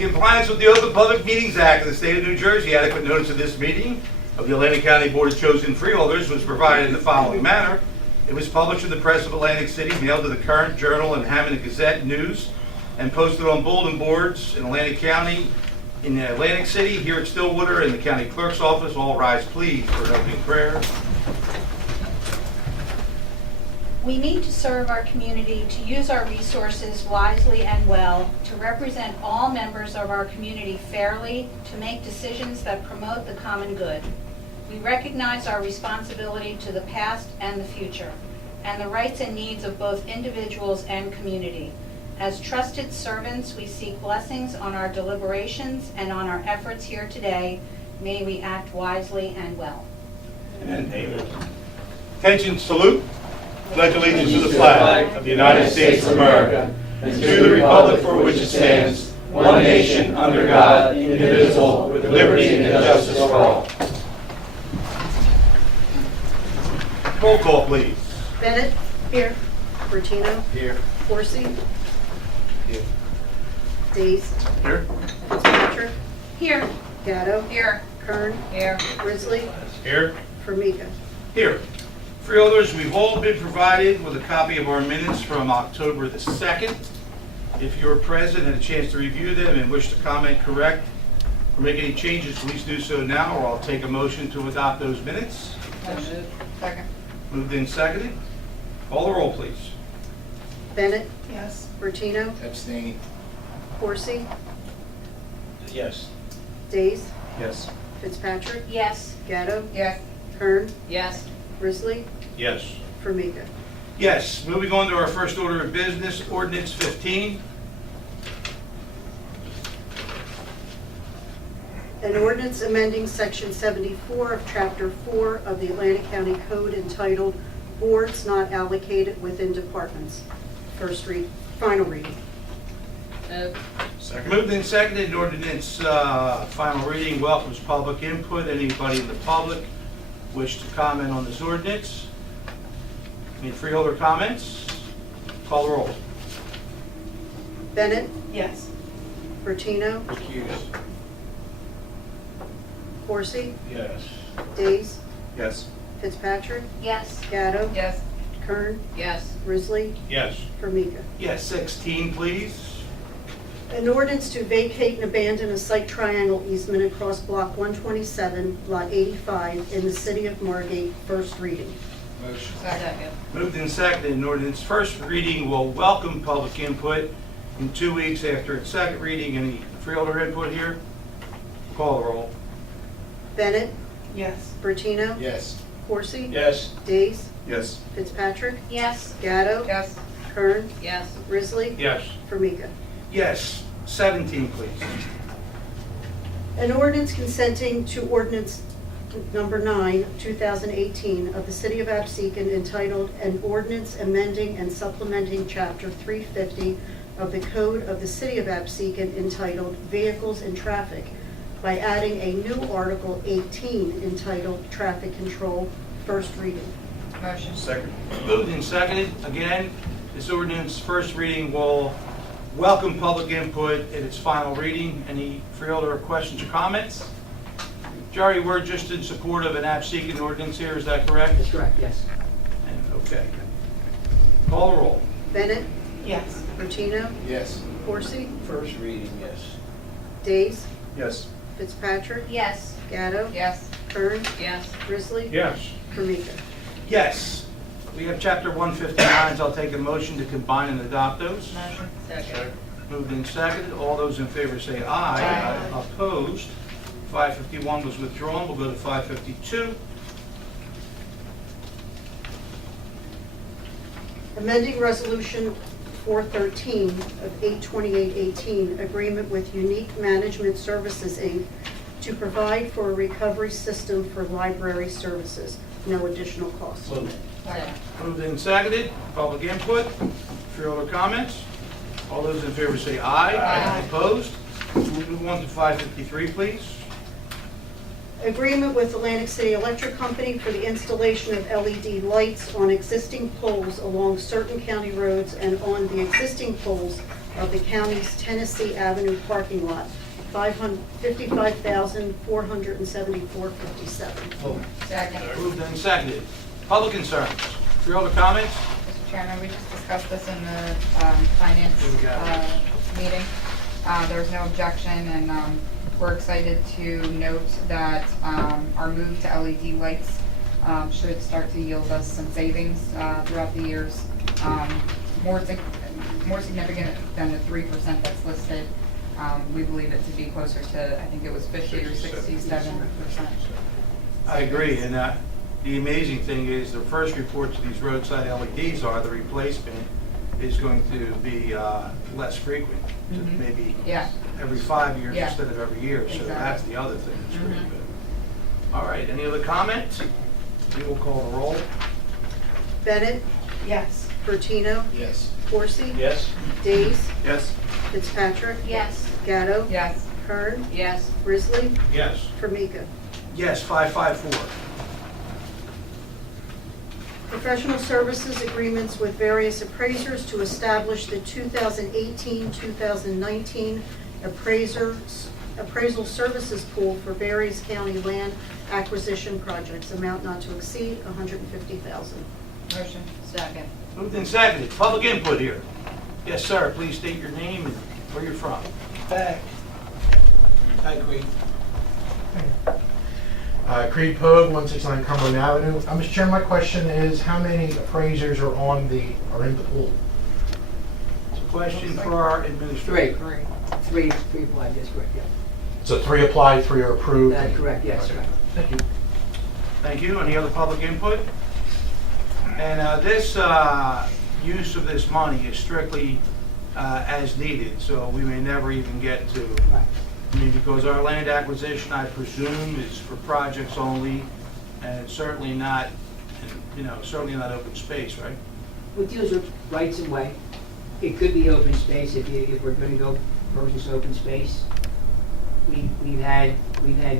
In compliance with the Open Public Meetings Act of the State of New Jersey, adequate notice of this meeting of the Atlantic County Board of Chosen Freeholders was provided in the following manner. It was published in the Press of Atlantic City, mailed to the Current, Journal, and Hammond Gazette News, and posted on bulletin boards in Atlantic County, in Atlantic City, here at Stillwater, in the County Clerk's office. All rise, please, for an opening prayer. We need to serve our community, to use our resources wisely and well, to represent all members of our community fairly, to make decisions that promote the common good. We recognize our responsibility to the past and the future, and the rights and needs of both individuals and community. As trusted servants, we seek blessings on our deliberations and on our efforts here today. May we act wisely and well. Amen. Attention, salute. Pledge allegiance to the flag of the United States of America and to the republic for which it stands, one nation, under God, indivisible, with liberty and justice for all. Roll call, please. Bennett. Here. Bertino. Here. Corsi. Here. Days. Here. Fitzpatrick. Here. Gatto. Here. Kern. Here. Risley. Here. Formica. Here. Freeholders, we've all been provided with a copy of our minutes from October the 2nd. If you're present and had a chance to review them and wish to comment, correct, or make any changes, please do so now, or I'll take a motion to adopt those minutes. Second. Moved in seconded. Call the roll, please. Bennett. Yes. Bertino. Abstain. Corsi. Yes. Days. Yes. Fitzpatrick. Yes. Gatto. Yes. Kern. Yes. Risley. Yes. Formica. Yes. Moving on to our first order of business, Ordinance 15. An ordinance amending Section 74 of Chapter 4 of the Atlantic County Code entitled Boards Not Allocated Within Departments. Final reading. Second. Moved and seconded, ordinance final reading, welcomes public input. Anybody in the public wish to comment on this ordinance? Any freeholder comments? Call the roll. Bennett. Yes. Bertino. Recuse. Corsi. Yes. Days. Yes. Fitzpatrick. Yes. Gatto. Yes. Kern. Yes. Risley. Yes. Formica. Yes, 16, please. An ordinance to vacate and abandon a site triangle easement across Block 127, Lot 85, in the city of Margate, first reading. Motion. Second. Moved and seconded, an ordinance first reading will welcome public input in 2 weeks after its second reading. Any freeholder input here? Call the roll. Bennett. Yes. Bertino. Yes. Corsi. Yes. Days. Yes. Fitzpatrick. Yes. Gatto. Yes. Kern. Yes. Risley. Yes. Formica. Yes, 17, please. An ordinance consenting to ordinance number 9, 2018 of the City of Absecon entitled An Ordinance Amending and Supplementing Chapter 350 of the Code of the City of Absecon entitled Vehicles and Traffic by adding a new Article 18 entitled Traffic Control, first reading. Motion. Second. Moved and seconded. Again, this ordinance first reading will welcome public input at its final reading. Any freeholder questions or comments? Jerry, we're just in support of an Absecon ordinance here, is that correct? That's correct, yes. Okay. Call the roll. Bennett. Yes. Bertino. Yes. Corsi. First reading, yes. Days. Yes. Fitzpatrick. Yes. Gatto. Yes. Kern. Yes. Risley. Yes. Formica. Yes. We have Chapter 159, so I'll take a motion to combine and adopt those. Motion. Second. Moved and seconded. All those in favor say aye. Aye. Opposed? 551 was withdrawn. We'll go to 552. Amending Resolution 413 of 8/28/18, agreement with Unique Management Services, Inc., to provide for a recovery system for library services. No additional cost. Second. Moved and seconded. Public input. Freeholder comments. All those in favor say aye. Aye. Opposed? We'll move on to 553, please. Agreement with Atlantic City Electric Company for the installation of LED lights on existing poles along certain county roads and on the existing poles of the county's Tennessee Avenue parking lot, $55,474.57. Second. Moved and seconded. Public concerns. Freeholder comments? Mr. Chairman, we just discussed this in the finance Here we go. meeting. There was no objection, and we're excited to note that our move to LED lights should start to yield us some savings throughout the years. More significant than the 3% that's listed. We believe it to be closer to, I think it was 50 or 67%. I agree, and the amazing thing is, the first reports of these roadside LEDs are the replacement is going to be less frequent, to Mhm. maybe Yeah. every 5 years Yeah. instead of every year, so Exactly. that's the other thing that's pretty Mhm. good. All right, any other comments? We will call the roll. Bennett, Yes. Bertino, Yes. Corsi, Yes. Days, Yes. Fitzpatrick, Yes. Gatto, Yes. Kern, Yes. Grizzly, Yes. Formica. Yes, 554. Professional services agreements with various appraisers to establish the 2018-2019 appraisal services pool for various county land acquisition projects, amount not to exceed $150,000. Motion. Second. Moved and seconded. Public input here. Yes, sir, please state your name and where you're from. Hi, Queen. Creed Pogue, 169 Cumberland Avenue. Mr. Chairman, my question is, how many appraisers are in the pool? It's a question for our administrator. Three applied, that's correct, yeah. So 3 applied, 3 are approved? That's correct, yes. Okay. Thank you. Thank you. Any other public input? And this use of this money is strictly as needed, so we may never even get to, Right. I mean, because our land acquisition, I presume, is for projects only, and it's certainly not, certainly not open space, right? What deals with rights of way, it could be open space if we're gonna go purchase open space. We've had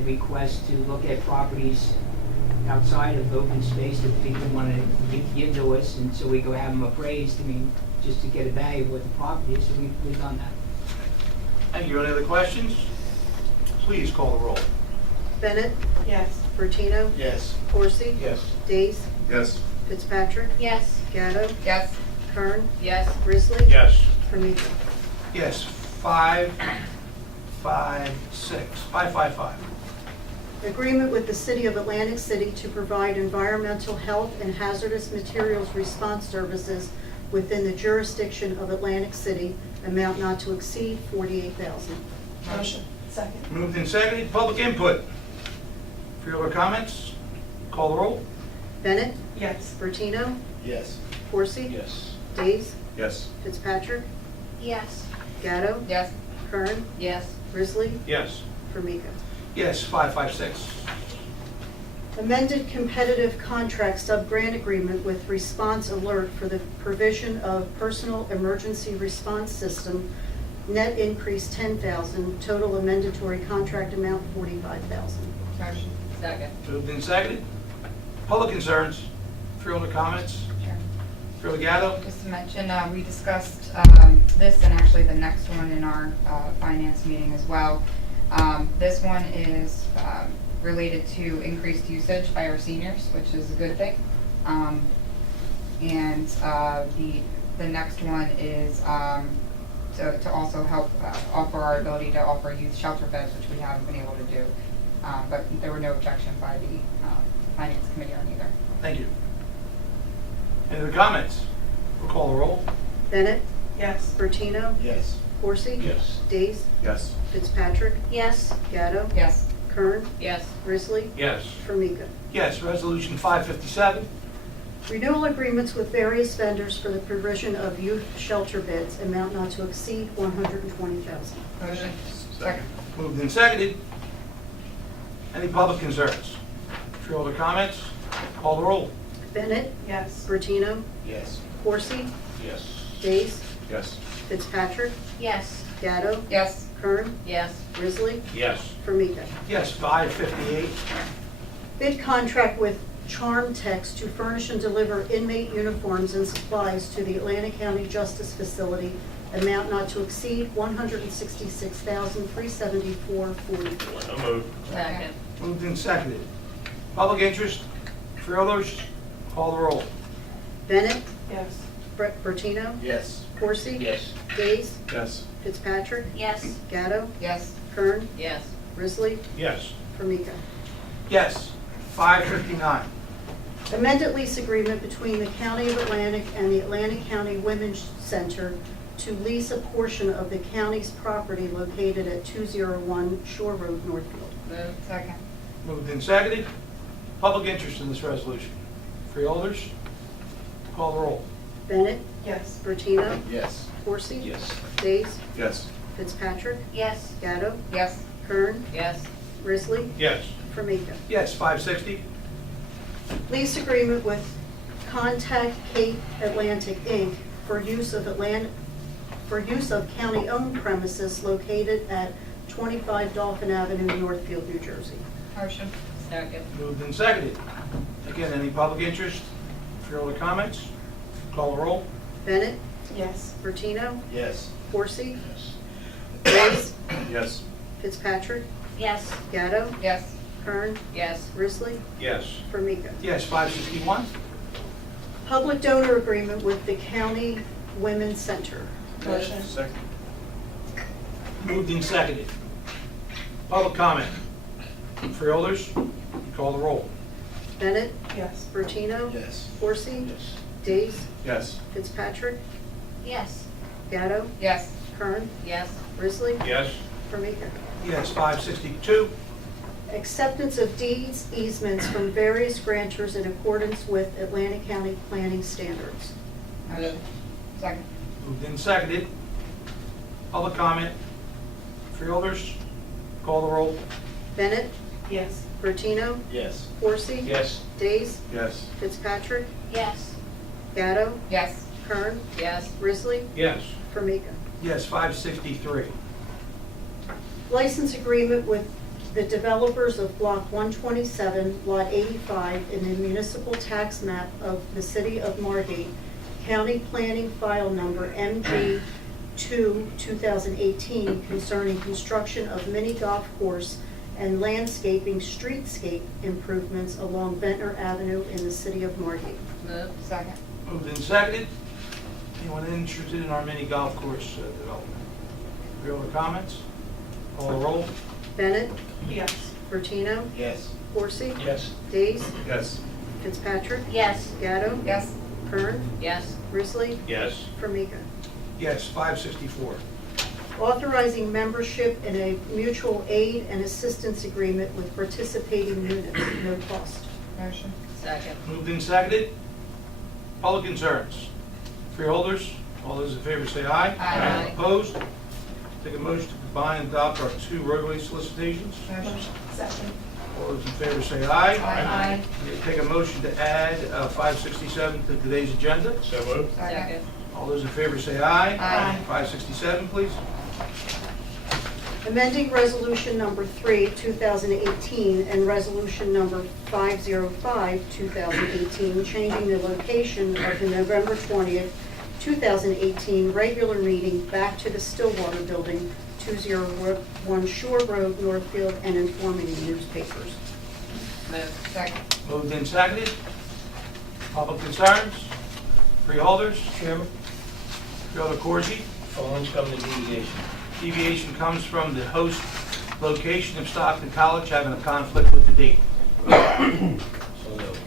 requests to look at properties outside of open space that people wanna give to us, and so we go have them appraised, just to get a value of what the property is, so we've done that. Thank you. Any other questions? Please call the roll. Bennett, Yes. Bertino, Yes. Corsi, Yes. Days, Yes. Fitzpatrick, Yes. Gatto, Yes. Kern, Yes. Grizzly, Yes. Formica. Yes, 555. Agreement with the City of Atlantic City to provide environmental health and hazardous materials response services within the jurisdiction of Atlantic City, amount not to exceed $48,000. Motion. Second. Moved and seconded. Public input. Freeholder comments? Call the roll. Bennett, Yes. Bertino, Yes. Corsi, Yes. Days, Yes. Fitzpatrick, Yes. Gatto, Yes. Kern, Yes. Grizzly, Yes. Formica. Yes, 556. Amended competitive contract sub-grant agreement with Response Alert for the provision of personal emergency response system, net increase $10,000, total amendatory contract amount $45,000. Motion. Second. Moved and seconded. Public concerns? Freeholder comments? Sure. Freeholder Gatto? Just to mention, we discussed this and actually the next one in our finance meeting as well. This one is related to increased usage by our seniors, which is a good thing. And the next one is to also help offer our ability to offer youth shelter beds, which we haven't been able to do. But there were no objection by the finance committee on either. Thank you. Any other comments? We'll call the roll. Bennett, Yes. Bertino, Yes. Corsi, Yes. Days, Yes. Fitzpatrick, Yes. Gatto, Yes. Kern, Yes. Grizzly, Yes. Formica. Yes, resolution 557. Renewal agreements with various vendors for the provision of youth shelter beds, amount not to exceed $120,000. Motion. Second. Moved and seconded. Any public concerns? Freeholder comments? Call the roll. Bennett, Yes. Bertino, Yes. Corsi, Yes. Days, Yes. Fitzpatrick, Yes. Gatto, Yes. Kern, Yes. Grizzly, Yes. Formica. Yes, 558. Bid contract with Charm Tex to furnish and deliver inmate uniforms and supplies to the Atlantic County Justice Facility amount not to exceed $166,374.44. So moved. Second. Moved and seconded. Public interest, freeholders, call the roll. Bennett, Yes. Bertino, Yes. Coursey. Yes. Days, Yes. Fitzpatrick, Yes. Gatto, Yes. Kern, Yes. Risley, Yes. Formica. Yes. 5:59. Amended lease agreement between the County of Atlantic and the Atlantic County Women's Center to lease a portion of the county's property located at 201 Shore Road, Northfield. Move. Second. Moved and seconded. Public interest in this resolution. Freeholders, call the roll. Bennett, Yes. Bertino, Yes. Coursey. Yes. Days, Yes. Fitzpatrick, Yes. Gatto, Yes. Kern, Yes. Risley, Yes. Formica. Yes. 5:60. Lease agreement with Contact Cape Atlantic, Inc. for use of county-owned premises located at 25 Dolphin Avenue, Northfield, New Jersey. Motion. Second. Moved and seconded. Again, any public interest? Freeholder comments? Call the roll. Bennett, Yes. Bertino, Yes. Coursey, Yes. Days, Yes. Fitzpatrick, Yes. Gatto, Yes. Kern, Yes. Risley, Yes. Formica. Yes. 5:61. Public donor agreement with the County Women's Center. Motion. Second. Moved and seconded. Public comment. Freeholders, call the roll. Bennett, Yes. Bertino, Yes. Coursey, Yes. Days, Yes. Fitzpatrick, Yes. Gatto, Yes. Kern, Yes. Risley, Yes. Formica. Yes. 5:62. Acceptance of deeds, easements from various grantors in accordance with Atlantic County planning standards. Motion. Second. Moved and seconded. Public comment. Freeholders, call the roll. Bennett, Yes. Bertino, Yes. Coursey, Yes. Days, Yes. Fitzpatrick, Yes. Gatto, Yes. Kern, Yes. Risley, Yes. Formica. Yes. 5:63. License agreement with the developers of Block 127, Lot 85 in the municipal tax map of the city of Margate, County Planning File Number MG2, 2018, concerning construction of mini golf course and landscaping streetscape improvements along Ventnor Avenue in the city of Margate. Move. Second. Moved and seconded. Anyone interested in our mini golf course development? Freeholder comments? Call the roll. Bennett, Yes. Bertino, Yes. Coursey, Yes. Days, Yes. Fitzpatrick, Yes. Gatto, Yes. Kern, Yes. Risley, Yes. Formica. Yes. 5:64. Authorizing membership in a mutual aid and assistance agreement with participating units, no cost. Motion. Second. Moved and seconded. Public concerns. Freeholders, all those in favor say aye. Aye. Opposed? Take a motion to combine and adopt our two roadway solicitations. Motion. Second. All those in favor say aye. Aye. Take a motion to add 567 to today's agenda. So moved. Second. All those in favor say aye. Aye. 567, please. Amending Resolution Number 3, 2018, and Resolution Number 505, 2018, changing the location of the November 20th, 2018 regular meeting back to the Stillwater Building, 201 Shore Road, Northfield, and informing the newspapers. Move. Second. Moved and seconded. Public concerns. Freeholders. Chairman. Freeholder Corsi. Phones come to deviation. Deviation comes from the host location of Stockton College having a conflict with the date. So moved.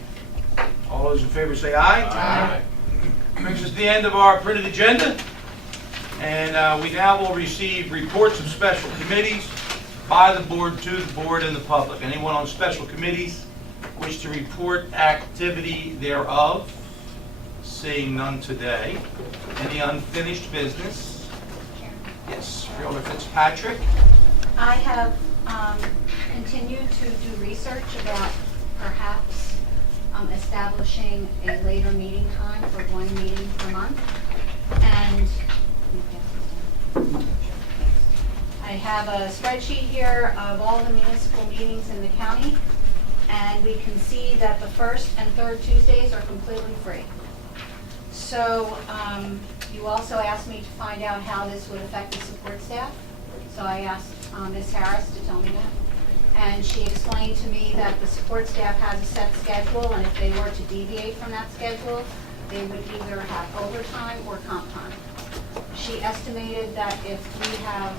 All those in favor say aye. Aye. Brings us to the end of our printed agenda. And we now will receive reports of special committees by the board, to the board, and the public. Anyone on special committees wish to report activity thereof? Seeing none today. Any unfinished business? Yes, Freeholder Fitzpatrick. I have continued to do research about perhaps establishing a later meeting time for one meeting per month. And I have a spreadsheet here of all the municipal meetings in the county, and we can see that the first and third Tuesdays are completely free. So You also asked me to find out how this would affect the support staff. So I asked Ms. Harris to tell me that. And she explained to me that the support staff has a set schedule, and if they were to deviate from that schedule, they would either have overtime or comp time. She estimated that if we have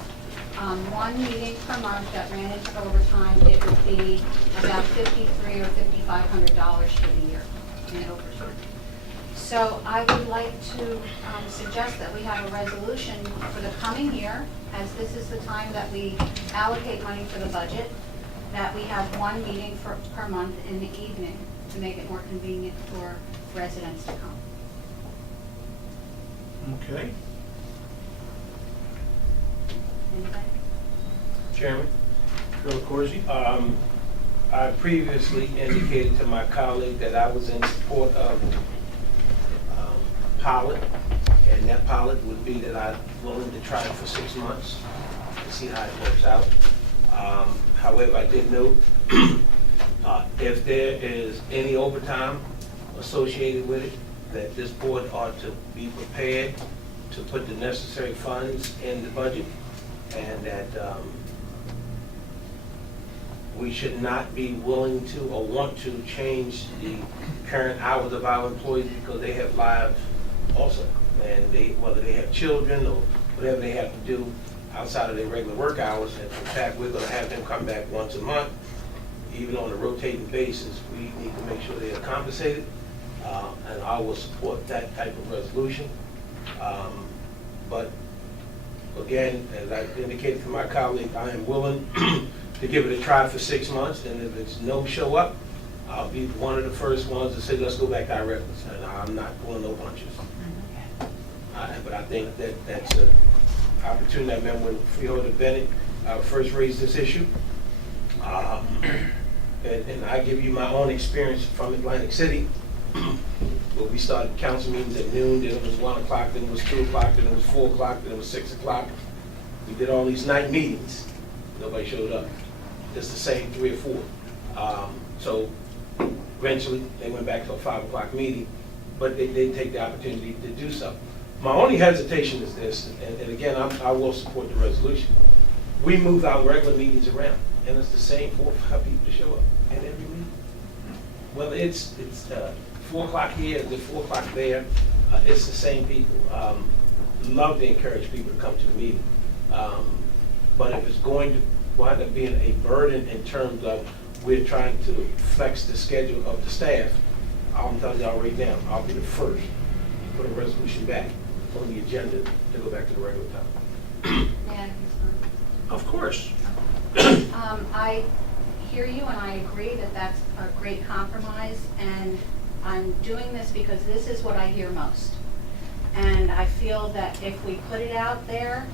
one meeting per month that ran into overtime, it would be about $5,300 or $5,500 for the year in overtime. So I would like to suggest that we have a resolution for the coming year, as this is the time that we allocate money for the budget, that we have one meeting per month in the evening to make it more convenient for residents to come. Okay. Anybody? Chairman, Bill Corsi? I previously indicated to my colleague that I was in support of pilot, and that pilot would be that I'm willing to try it for 6 months to see how it works out. However, I did note if there is any overtime associated with it, that this board ought to be prepared to put the necessary funds in the budget, and that we should not be willing to or want to change the current hours of our employees because they have lives also. And whether they have children or whatever they have to do outside of their regular work hours, and in fact, we're gonna have them come back once a month, even on a rotating basis. We need to make sure they are compensated, and I will support that type of resolution. But again, as I indicated to my colleague, I am willing to give it a try for 6 months, and if it's no show up, I'll be one of the first ones to say, let's go back to our regulars, and I'm not pulling no punches. But I think that that's an opportunity. I remember when Freeholder Bennett first raised this issue, and I give you my own experience from Atlantic City, where we started council meetings at noon, then it was 1 o'clock, then it was 2 o'clock, then it was 4 o'clock, then it was 6 o'clock. We did all these night meetings. Nobody showed up. It's the same 3 or 4. So eventually, they went back to a 5 o'clock meeting, but they did take the opportunity to do so. My only hesitation is this, and again, I will support the resolution. We move our regular meetings around, and it's the same 4 or 5 people to show up at every meeting. Well, it's 4 o'clock here, it's 4 o'clock there. It's the same people. Love to encourage people to come to the meeting. But if it's going to wind up being a burden in terms of we're trying to flex the schedule of the staff, I'm telling y'all right now, I'll be the first to put a resolution back on the agenda to go back to the regular time. Yeah, Of course. I hear you, and I agree that that's a great compromise, and I'm doing this because this is what I hear most. And I feel that if we put it out there,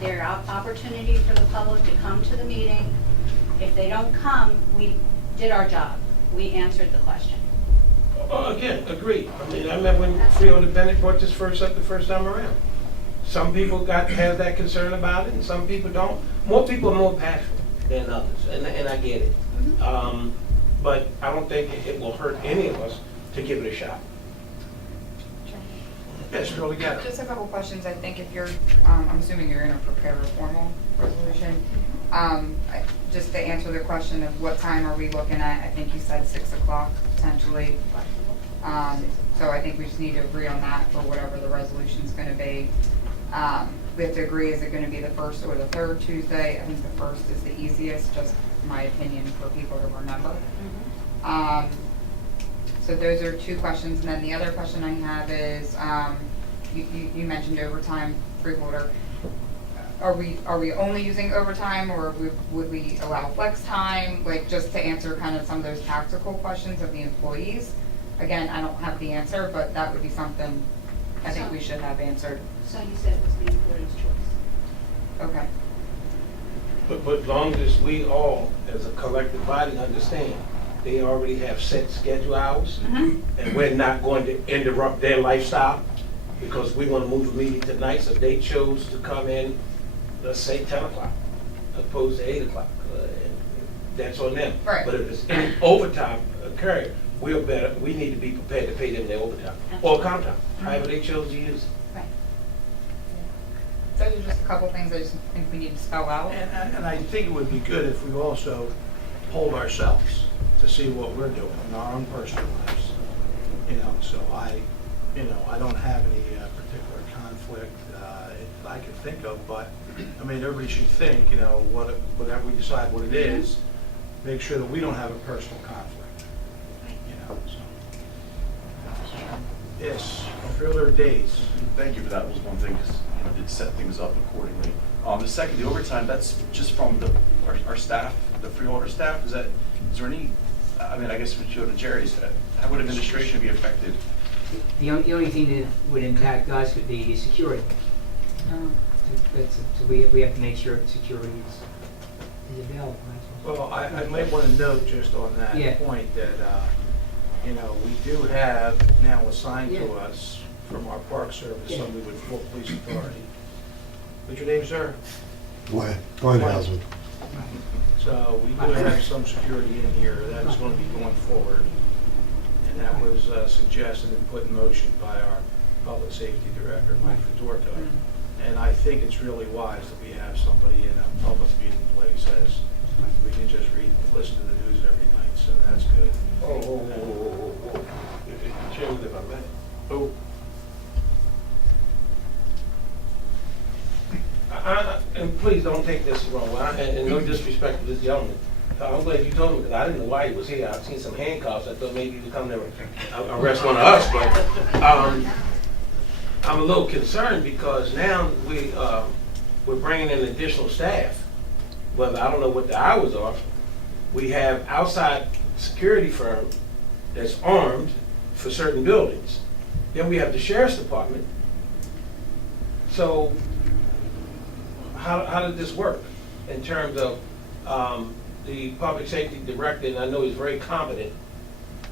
there are opportunity for the public to come to the meeting. If they don't come, we did our job. We answered the question. Again, agreed. I mean, I remember when Freeholder Bennett brought this up the first time around. Some people have that concern about it, and some people don't. More people are more passionate than others, and I get it. But I don't think it will hurt any of us to give it a shot. Yes, Bill, we got it. Just a couple questions. I think if you're, I'm assuming you're gonna prepare a formal resolution. Just to answer the question of what time are we looking at, I think you said 6 o'clock potentially. So I think we just need to agree on that for whatever the resolution's gonna be. We have to agree, is it gonna be the first or the third Tuesday? I think the first is the easiest, just my opinion, for people to remember. So those are 2 questions, and then the other question I have is, you mentioned overtime, Freeholder. Are we only using overtime, or would we allow flex time? Like, just to answer kind of some of those tactical questions of the employees. Again, I don't have the answer, but that would be something I think we should have answered. So you said it was the employee's choice. Okay. But long as we all, as a collective body, understand, they already have set schedule hours, and we're not going to interrupt their lifestyle because we want to move a meeting tonight, so they chose to come in, let's say 10 o'clock, opposed to 8 o'clock. That's on them. Right. But if there's any overtime occurring, we need to be prepared to pay them their overtime, or comp time, however they chose to use it. Right. Those are just a couple things I just think we need to spell out. And I think it would be good if we also polled ourselves to see what we're doing in our own personal lives. You know, so I don't have any particular conflict that I can think of, but, I mean, everybody should think, you know, whatever we decide what it is, make sure that we don't have a personal conflict, you know, so. Yes, Freeholder days. Thank you for that, was one thing, because, you know, did set things up accordingly. The second, the overtime, that's just from our staff, the freeholder staff, is there any, I mean, I guess we should go to Jerry's, how would administration be affected? The only thing that would impact us would be the security. So we have to make sure security is available. That's all. Well, I might want to note just on that Yeah. point that, you know, we do have now assigned to Yeah. us from our park service, Yeah. somebody with full police authority. What's your name, sir? Glenn Hausman. So we do have some security in here that is going to be going forward. And that was suggested and put in motion by our public safety director, Mike Fedorko. And I think it's really wise that we have somebody in a public meeting place as we can just listen to the news every night, so that's good. Chairman, if I may. Oh, And please don't take this the wrong way, and no disrespect to this gentleman. I'm glad you told me, because I didn't know why he was here. I've seen some handcuffs. I thought maybe he would come there and arrest one of us, but I'm a little concerned because now we're bringing in additional staff. Whether, I don't know what the hours are. We have outside security firm that's armed for certain buildings. Then we have the sheriff's department. So how did this work in terms of the public safety director, and I know he's very competent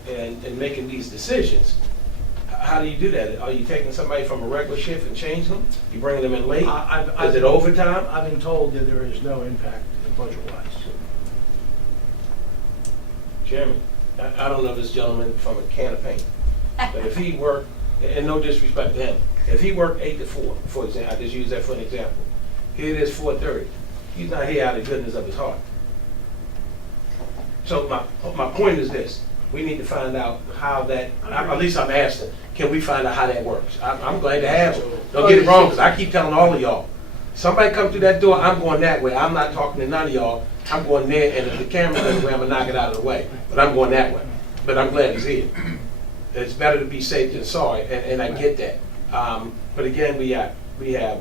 in making these decisions. How do you do that? Are you taking somebody from a regular shift and changing them? You bringing them in late? Is it overtime? I've been told that there is no impact budget-wise. Chairman, I don't know this gentleman from a can of paint, but if he worked, and no disrespect to him, if he worked 8 to 4, for example, I just use that for an example. Here it is 4:30. He's not here out of the goodness of his heart. So my point is this: we need to find out how that. At least I'm asking. Can we find out how that works? I'm glad to have him. Don't get it wrong, because I keep telling all of y'all. Somebody come through that door, I'm going that way. I'm not talking to none of y'all. I'm going there, and if the camera's in the way, I'm gonna knock it out of the way. But I'm going that way. But I'm glad he's here. It's better to be safe than sorry, and I get that. But again, we have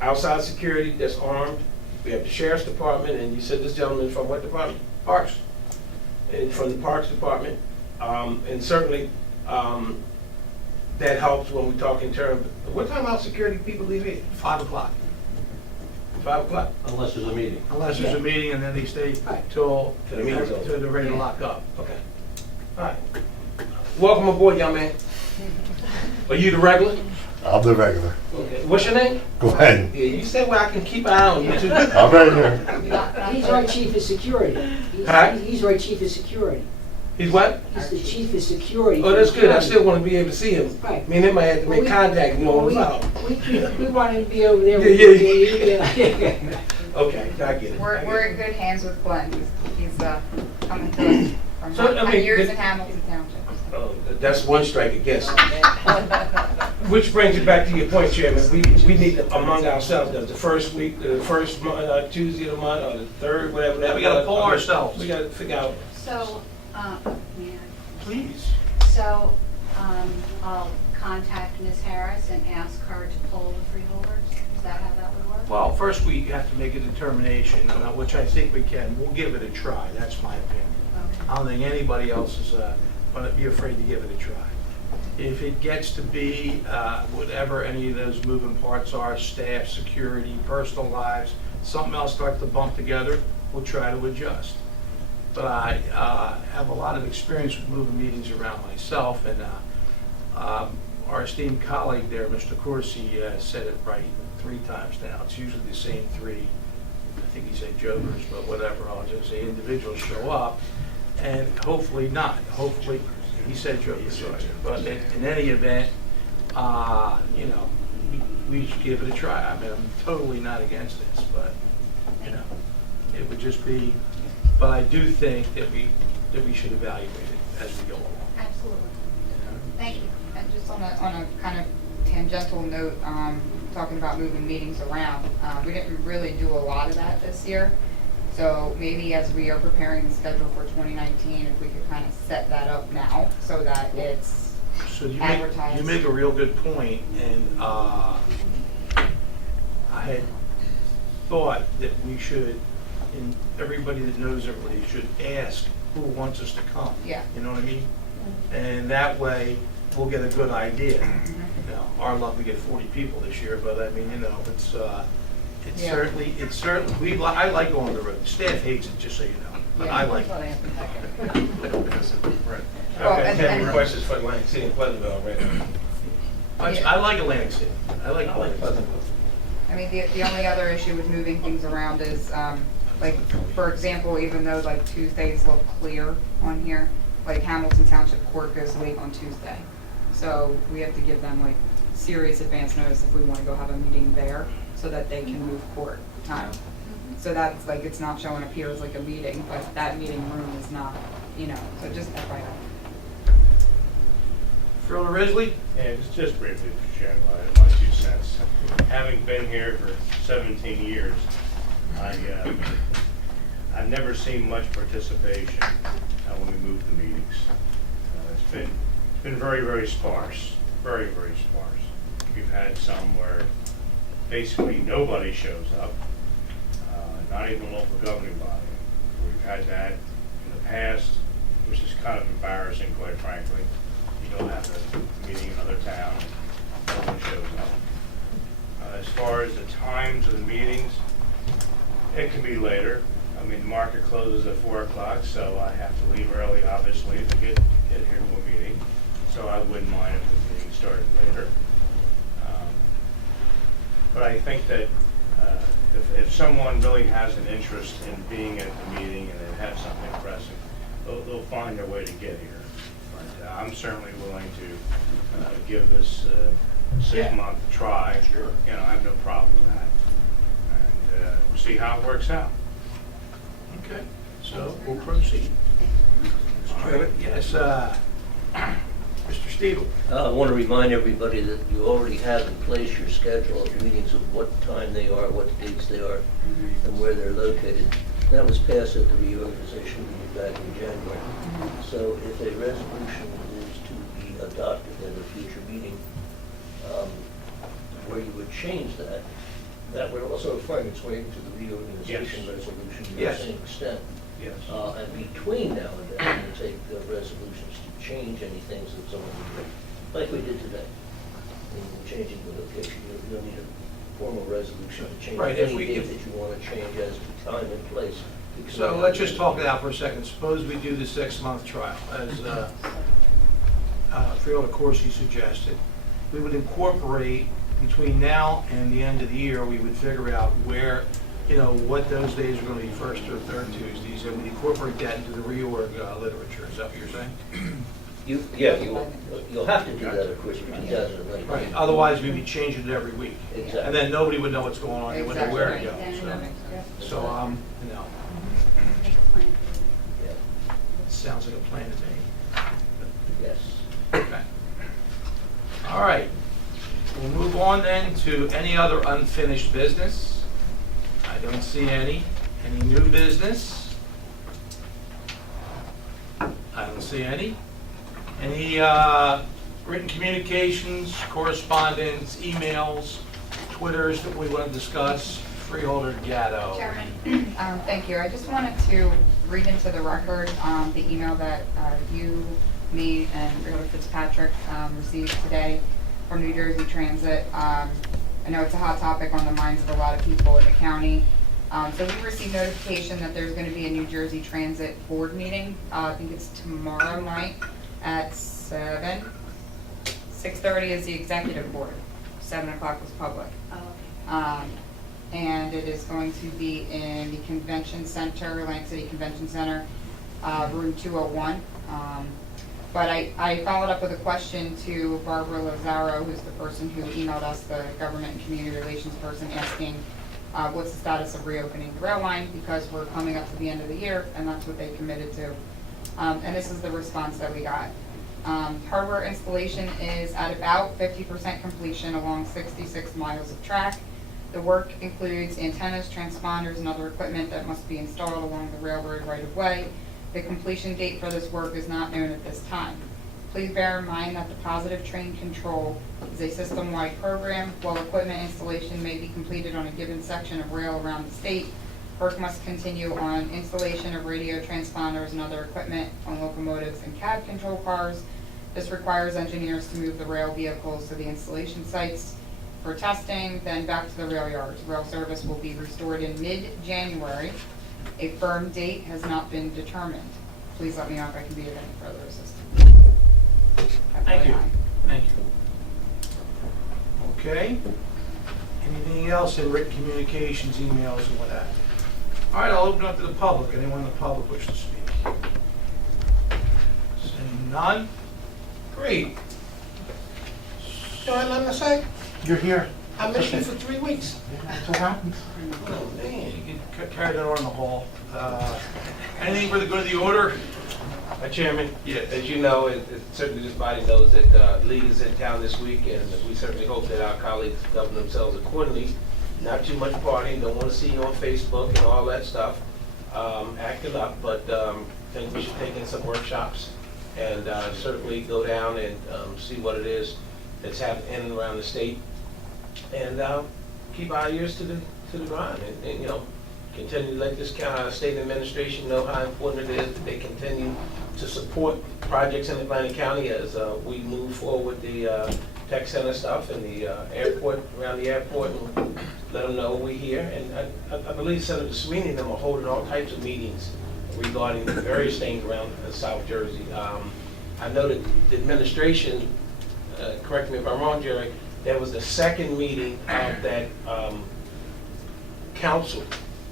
outside security that's armed. We have the sheriff's department, and you said this gentleman from what department? Parks. And from the Parks Department, and certainly that helps when we talk in terms. What time out security people leave here? 5 o'clock. 5 o'clock. Unless there's a meeting. Unless there's a meeting, and then they stay Right. till Till the meeting's over. they're ready to lock up. Okay. All right. Welcome aboard, young man. Are you the regular? I'm the regular. Okay. What's your name? Glenn. Yeah, you said where I can keep an eye on you too. I'm right here. He's our chief of security. Huh? He's our chief of security. He's what? He's the chief of security. Oh, that's good. I still want to be able to see him. Right. I mean, they might have to Well, make contact, you know what I'm saying? We want him to be over there. Yeah. Okay, I get it. We're in good hands with Glenn. He's coming to us from So, I mean, years it- in Hamilton Township. That's one strike against him. Which brings it back to your point, Chairman. We need to, among ourselves, the first week, the first Tuesday of the month, or the third, whatever that. We gotta pull ourselves. We gotta figure out. So, yeah. Please. So, I'll contact Ms. Harris and ask her to poll the freeholders? Is that how that would work? Well, first we have to make a determination, which I think we can. We'll give it a try. That's my opinion. Okay. I don't think anybody else is going to be afraid to give it a try. If it gets to be whatever any of those moving parts are, staff, security, personal lives, something else starts to bump together, we'll try to adjust. But I have a lot of experience with moving meetings around myself, and our esteemed colleague there, Mr. Corsi, said it right 3 times now. It's usually the same 3. I think he said jokers, but whatever. I'll just say individuals show up, and hopefully not. Hopefully, he said jokers, but in any event, you know, we should give it a try. I mean, I'm totally not against this, but, you know, it would just be, but I do think that we should evaluate it as we go along. Absolutely. Thank you. And just on a kind of tangential note, talking about moving meetings around, we didn't really do a lot of that this year. So maybe as we are preparing the schedule for 2019, if we could kind of set that up now so that it's So advertised. you make a real good point, and I had thought that we should, and everybody that knows everybody should ask who wants us to come. Yeah. You know what I mean? And that way, we'll get a good idea. You know, our luck, we get 40 people this year, but I mean, you know, it's Yeah. certainly, I like going on the road. Staff hates it, just so you know, but Yeah. I like it. Right. Well, I've and- had and- requests for Atlantic City and Pleasantville already. I like Atlantic City. I like I like Atlantic City. Pleasantville. I mean, the only other issue with moving things around is, like, for example, even though like Tuesdays look clear on here, like Hamilton Township Court goes late on Tuesday. So we have to give them like serious advance notice if we want to go have a meeting there so that they can move court time. So that's like, it's not showing up here as like a meeting, but that meeting room is not, you know, so just FYI. Freeholder Risley? Yeah, just briefly to share my 2 cents. Having been here for 17 years, I've never seen much participation when we move the meetings. It's been very, very sparse, very, very sparse. We've had some where basically nobody shows up, not even a local governing body. We've had that in the past, which is kind of embarrassing, quite frankly. You don't have a meeting in another town, no one shows up. As far as the times of the meetings, it can be later. I mean, the market closes at 4 o'clock, so I have to leave early, obviously, to get here to a meeting. So I wouldn't mind if the meeting started later. But I think that if someone really has an interest in being at the meeting and they have something pressing, they'll find their way to get here. But I'm certainly willing to give this 6-month try. Sure. You know, I have no problem with that. And we'll see how it works out. Okay, so we'll proceed. All right, yes, Mr. Steele. I want to remind everybody that you already have in place your schedule of meetings of what time they are, what dates they are, and where they're located. That was passed at the reorganization meeting back in January. So if a resolution is to be adopted at a future meeting, where you would change that, that would also find its way into the reorganization Yes. resolution to the Yes. same extent. Yes. And between now and then, we'll take resolutions to change any things that someone would do, like we did today. In changing the location, you'll need a formal resolution to change Right, if any we- date if- that you want to change as to time and place. So let's just talk it out for a second. Suppose we do the 6-month trial, as Freeholder Corsi suggested. We would incorporate, between now and the end of the year, we would figure out where, you know, what those days are going to be, first or third Tuesdays, and we'd incorporate that into the reorg literature. Is that what you're saying? You'll have to do that, of course, for 2019. Right, otherwise we'd be changing it every week. Exactly. And then nobody would know what's going on, they wouldn't know where to go. Exactly. So, you know, Yeah. sounds like a plan to me. Yes. Okay. All right. We'll move on then to any other unfinished business. I don't see any. Any new business? I don't see any. Any written communications, correspondence, emails, Twitters that we want to discuss? Freeholder Gatto. Chairman, thank you. I just wanted to read into the record the email that you, me, and Freeholder Fitzpatrick received today from New Jersey Transit. I know it's a hot topic on the minds of a lot of people in the county. So we received notification that there's going to be a New Jersey Transit board meeting. I think it's tomorrow night at 7. 6:30 is the executive board. 7 o'clock was public. And it is going to be in the convention center, Atlantic City Convention Center, room 201. But I followed up with a question to Barbara Lazaro, who's the person who emailed us, the government and community relations person, asking what's the status of reopening the rail line, because we're coming up to the end of the year, and that's what they committed to. And this is the response that we got. Hardware installation is at about 50% completion along 66 miles of track. The work includes antennas, transponders, and other equipment that must be installed along the railroad right-of-way. The completion date for this work is not known at this time. Please bear in mind that the Positive Train Control is a system-wide program. While equipment installation may be completed on a given section of rail around the state, work must continue on installation of radio transponders and other equipment on locomotives and cab control cars. This requires engineers to move the rail vehicles to the installation sites for testing, then back to the rail yards. Rail service will be restored in mid-January. A firm date has not been determined. Please let me know if I can be of any further assistance. Thank you. FYI. Thank you. Okay. Anything else in written communications, emails, and what have you? All right, I'll open up to the public. Anyone in the public wish to speak? Seeing none? Great. You know what I'm gonna say? You're here. I missed you for 3 weeks. That's what happens. Oh, man. You can carry that on in the hall. Anything for the good of the order? Chairman? Yes. As you know, certainly this body knows that League is in town this week, and we certainly hope that our colleagues govern themselves accordingly. Not too much partying, don't want to see you on Facebook and all that stuff, acting up, but think we should take in some workshops and certainly go down and see what it is that's happening in and around the state, and keep our ears to the ground, and you know, continue to let this state administration know how important it is that they continue to support projects in Atlantic County as we move forward with the tech center stuff and the airport, around the airport, and let them know we're here. And I believe Senator Sweeney and them are holding all types of meetings regarding the various things around South Jersey. I know that the administration, correct me if I'm wrong, Jerry, that was the second meeting of that council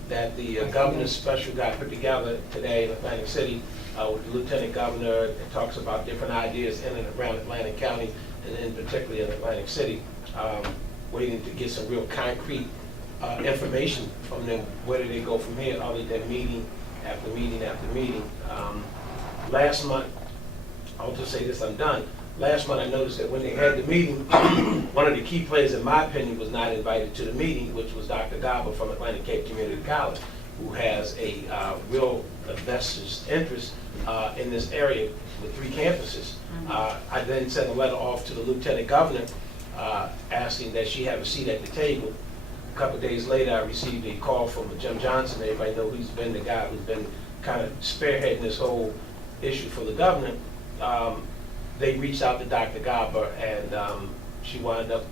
that the governor's special guy put together today in Atlantic City with the lieutenant governor. It talks about different ideas in and around Atlantic County, and particularly in Atlantic City. Waiting to get some real concrete information from them. Where do they go from here, other than meeting after meeting after meeting. Last month, I'll just say this, I'm done. Last month I noticed that when they had the meeting, one of the key players, in my opinion, was not invited to the meeting, which was Dr. Gaba from Atlantic Cape Community College, who has a real vested interest in this area with 3 campuses. I then sent a letter off to the lieutenant governor asking that she have a seat at the table. A couple of days later, I received a call from Jim Johnson. Everybody know he's been the guy who's been kind of spearheading this whole issue for the governor. They reached out to Dr. Gaba, and she wound up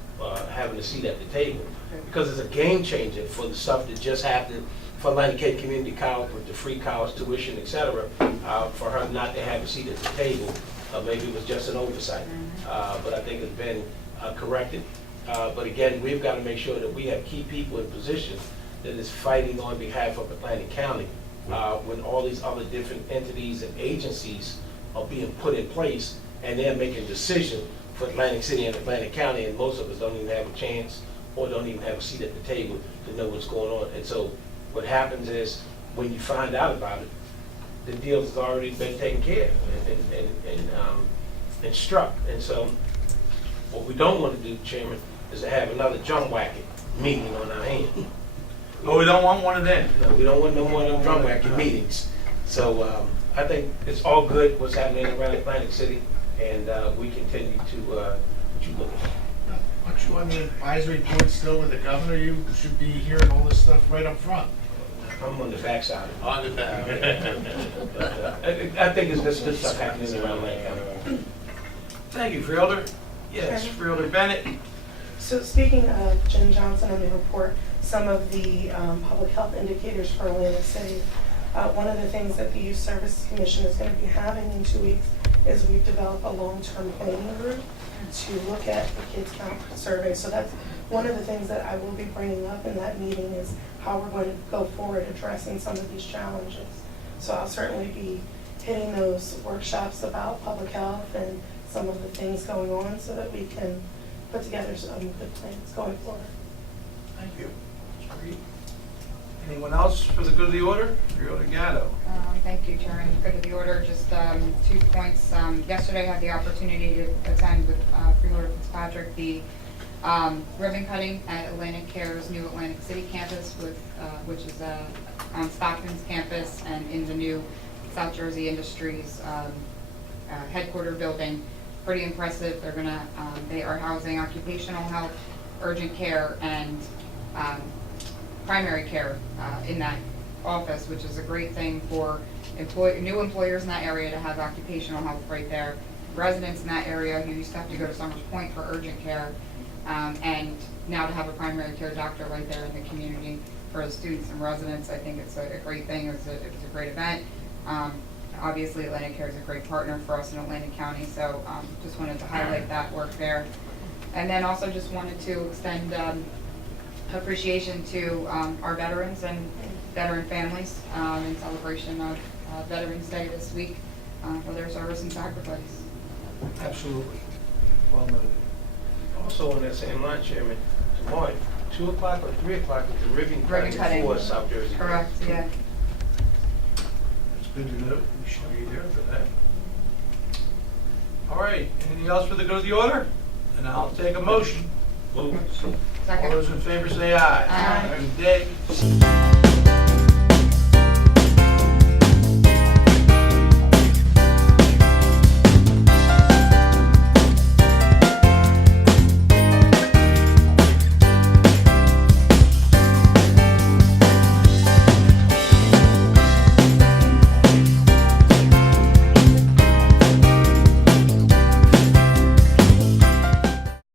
having a seat at the table, because it's a game changer for the stuff that just happened for Atlantic Cape Community College with the free college tuition, et cetera, for her not to have a seat at the table. Maybe it was just an oversight, but I think it's been corrected. But again, we've got to make sure that we have key people in position that is fighting on behalf of Atlantic County when all these other different entities and agencies are being put in place, and they're making decisions for Atlantic City and Atlantic County, and most of us don't even have a chance or don't even have a seat at the table to know what's going on. And so what happens is, when you find out about it, the deal has already been taken care of and struck. And so what we don't want to do, Chairman, is to have another drum whacking meeting on our hands. Oh, we don't want one of them. No, we don't want no more of them drum whacking meetings. So I think it's all good what's happening around Atlantic City, and we continue to look at it. Aren't you on the advisory board still with the governor? You should be hearing all this stuff right up front. I'm on the backside of it. On the back. But I think it's just good stuff happening around Atlantic County. Thank you, Freeholder. Yes, Freeholder Bennett. So speaking of Jim Johnson and the report, some of the public health indicators for Atlantic City, one of the things that the Youth Services Commission is going to be having in 2 weeks is we've developed a long-term planning group to look at the kids count survey. So that's one of the things that I will be bringing up in that meeting, is how we're going to go forward addressing some of these challenges. So I'll certainly be hitting those workshops about public health and some of the things going on so that we can put together some good plans going forward. Thank you. That's great. Anyone else for the good of the order? Freeholder Gatto. Thank you, Chairman. Good of the order. Just 2 points. Yesterday I had the opportunity to attend with Freeholder Fitzpatrick the ribbon cutting at Atlantic Care's new Atlantic City campus, which is on Stockton's campus and in the new South Jersey Industries headquarter building. Pretty impressive. They are housing occupational health, urgent care, and primary care in that office, which is a great thing for new employers in that area to have occupational health right there. Residents in that area who used to have to go to Summers Point for urgent care, and now to have a primary care doctor right there in the community for the students and residents. I think it's a great thing. It was a great event. Obviously, Atlantic Care is a great partner for us in Atlantic County, so just wanted to highlight that work there. And then also just wanted to extend appreciation to our veterans and veteran families in celebration of Veterans Day this week for their service and sacrifice. Absolutely. Well noted. Also on that same line, Chairman, tomorrow, at 2 o'clock or 3 o'clock with the ribbon Ribbon cutting cutting. for South Jersey. Correct, yeah. It's good to know. We should be there for that. All right. Anything else for the good of the order? And I'll take a motion. All Second. those in favor say aye. Aye. Good day.